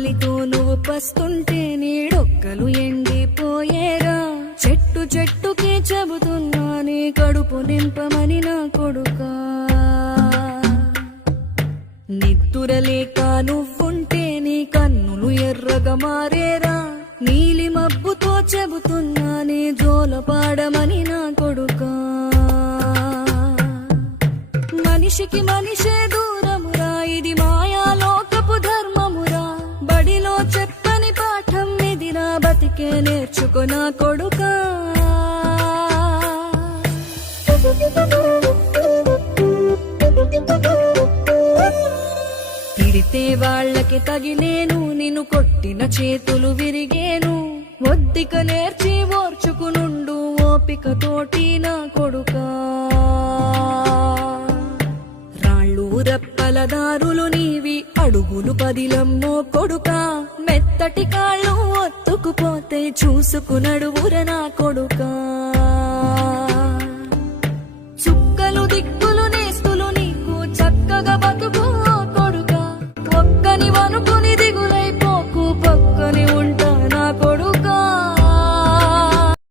ఆకలితో నువ్వు పస్తుంటే నీడొక్కలు ఎండిపోయేరా. చెట్టు చెట్టుకే చెబుతున్నా నీ కడుపు నింపమని నా కొడుకా. నిద్దురలేక నువ్వుంటే నీ కన్నులు ఎర్రగా మారేరా. నీలి మబ్బుతో చెబుతున్నా నీ జోలపాడమని నా కొడుకా. మనిషికి మనిషే దూరమురా, ఇది మాయాలోకపు ధర్మమురా. బడిలో చెప్పని పాఠం ఇదిరా, బతికే నేర్చుకో నా కొడుకా. తిడితే వాళ్ళకి తగిలేను, నిన్ను కొట్టిన చేతులు విరిగేను. ఒద్దిక నేర్చి ఓర్చుకునుండు ఓపిక తోటి నా కొడుకా. రాళ్ళు రెప్పల దారులు నీవి, అడుగులు పదిలమ్మో కొడుకా. మెత్తటి కాళ్ళు ఒత్తుకుపోతే చూసుకునడువుర నా కొడుకా. చుక్కలు దిక్కులు నేస్తులు నీకు చక్కగా బతుకు కొడుకా. ఒక్కని వనుకునిది